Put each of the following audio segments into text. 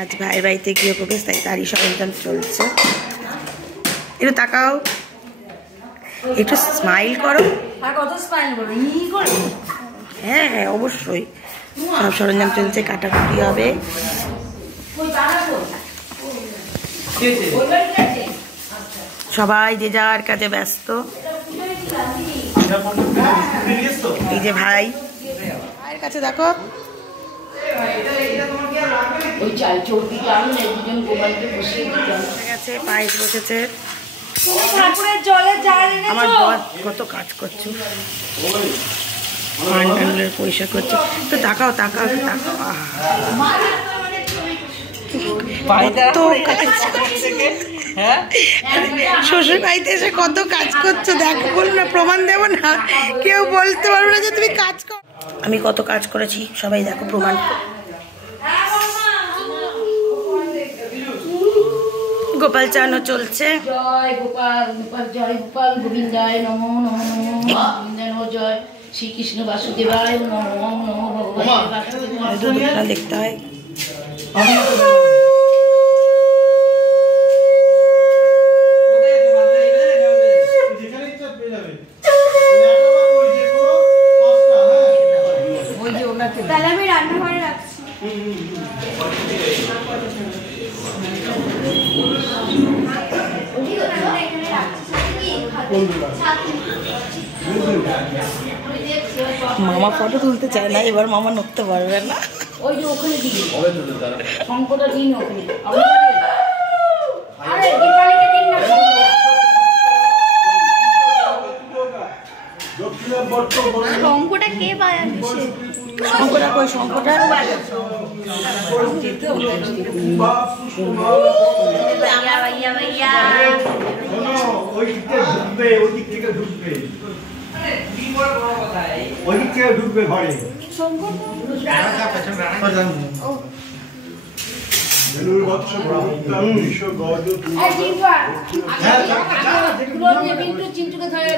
আজ ভাইয়ের বাড়িতে গৃহপ্রবেশ, তাই তারই সরঞ্জাম চলছে। একটু তাকাও, একটু স্মাইল করো। হ্যাঁ হ্যাঁ অবশ্যই, সব সরঞ্জাম চলছে, কাটাকুটি হবে। সবাই যে যার কাজে ব্যস্ত। এই যে ভাই, ভাইয়ের কাছে দেখো পায়েস বসেছে। আমার বর কত কাজ করছো, পয়সা করছে। তো তাকাও তাকাও তাকাও, শ্বশুর বাড়িতে এসে কত কাজ করছো দেখো, বলবো না প্রমাণ দেবো না, কেউ বলতে পারবে না যে তুমি কাজ কর। আমি কত কাজ করেছি সবাই দেখো, প্রমাণ। গোপাল চানো চলছে। জয় গোপাল, গোপাল জয় গোপাল, গোবিন্দায় নমো নমো নমো, গোবিন্দায় নমো, জয় শ্রীকৃষ্ণ বাসুদেবায় নমো নমো, ভগবান বাসুদেবায়। দেখতে হয় তাহলে আমি রান্নাঘরে রাখছি। মামা ফটো তুলতে চায় না, এবার মামা নড়তে পারবে না। ওই যে ওখানে দিই শঙ্কটা দিন ওখানে। আরে দীপালিকে দিন না। শঙ্কটা কে বাজাচ্ছে? শঙ্কটা কই, শঙ্কটা ভাইয়া ভাইয়া ওই দিক থেকে ঢুকবে ঘরে। চিন্টুকে ধরে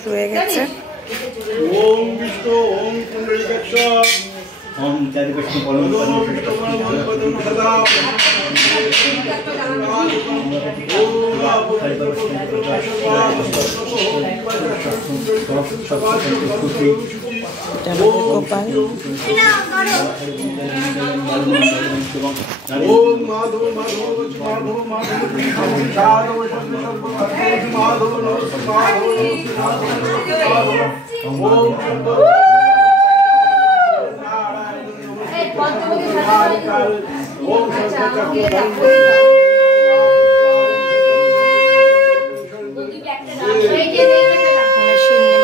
শুয়ে গেছে। ওম বিষ্ণু ওম পুণ্ডরীকাক্ষ ওম চারিকৃষ্ণ পরম সদা গোপাল ওম মাধব মাধব মাধব মাধব মাধব মাধব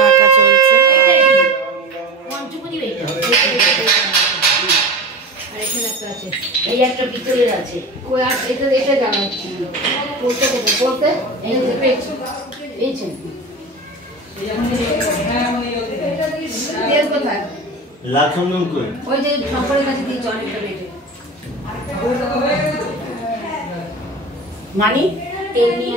মাখা চলছে। এই একটা ভিতরের আছে, ওই এটা এটা জানা বলতে বলতে এই যে ওই যে শঙ্করের কাছে দিয়ে অনেকটা রেটে মানে তেল নিয়ে